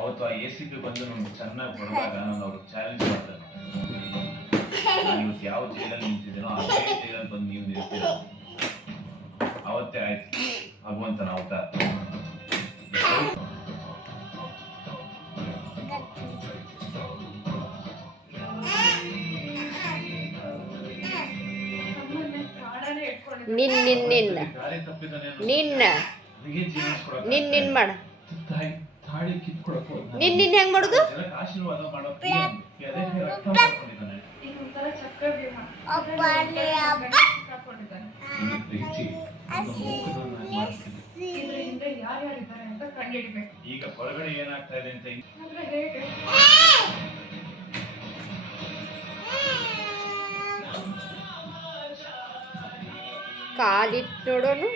ಅವತ್ತು ಆ ACP ಬಂದು ನಮ್ಗೆ ಚೆನ್ನಾಗಿ ಹೊಡೆದಾಗ ನಾನು ಅವ್ರಿಗೆ ಚಾಲೆಂಜ್ ಮಾಡ್ದೆ. ನಾನು ಇವತ್ತು ಯಾವ ಜೈಲಲ್ಲಿ ನಿಂತಿದ್ದೇನೋ ಅದೇ ಜೈಲಲ್ಲಿ ಬಂದು ನೀವು ನಿಲ್ತೀರ. ಅವತ್ತೇ ಆಯ್ತು ಭಗವಂತನ ಅವತಾರ. ನಿನ್ನ ಮಾಡ ನಿನ್ನ ಹೆಂಗ್ ಮಾಡುದು ಆಶೀರ್ವಾದ ಮಾಡೋಕೆ ಈಗ ಹೊರಗಡೆ ಏನಾಗ್ತಾ ಇದೆ ಅಂತ ಕಾಲಿಟ್ಟು ನೋಡೋನು.